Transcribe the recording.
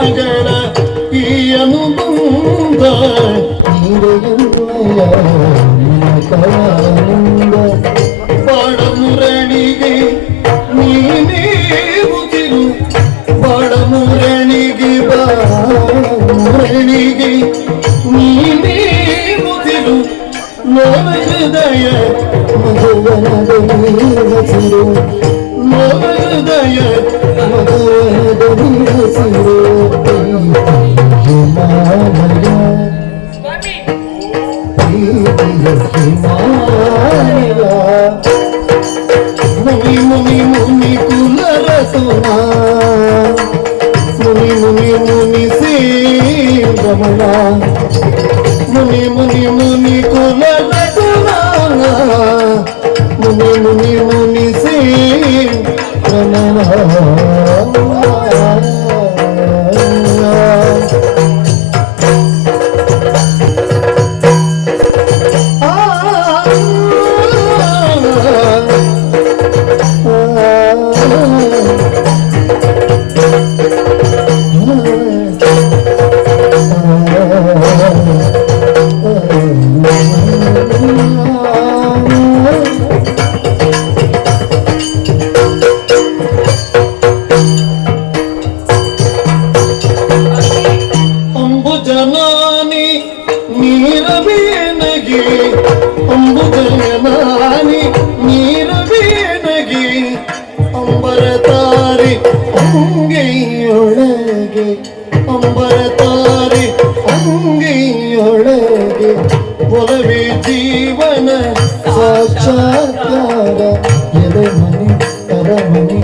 ಮಗಳ ಈ ಅನುಬಂಧ ಬಾಳ ಮುರಣಿಗೆ ನೀನೇ ಉಸಿರು ಬಾಳ ಮುರಣಿಗೆ ಮುರಣಿಗೆ ನೀನೇ ಉಸಿರು ನೋವ ಹೃದಯ ಮಧುವನದ ಹಸಿರು ನೋವ ಹೃದಯ ಮಧುವನದ ಹಸಿರು ಮುನಿ ಮುನಿ ಮುನಿ ಕುಲರ ಸೋನಾ ಮುನಿ ಮುನಿ ಮುನಿ ಶ್ರೀರಮಣ ಮುನಿ ಮುನಿ ಮುನಿ ಕುಲರ ಸೋನಾ ಮುನಿ ಮುನಿ ಮುನಿ ಶ್ರೀರಮಣ ಅಂಬುಜನಾನಿ ನೀರವೇನಗಿ ಅಂಬುಜನಾನಿ ನೀರವೇನಗಿ ಅಂಬರ ತಾರೆ ಅಂಗೈಯೊಳಗೆ ಅಂಬರ ತಾರೆ ಅಂಗೈಯೊಳಗೆ ಒಲವೇ ಜೀವನ ಸಾಕ್ಷಾತ್ಕಾರ ಎದೆ ಮನೆ ಅರಮನೆ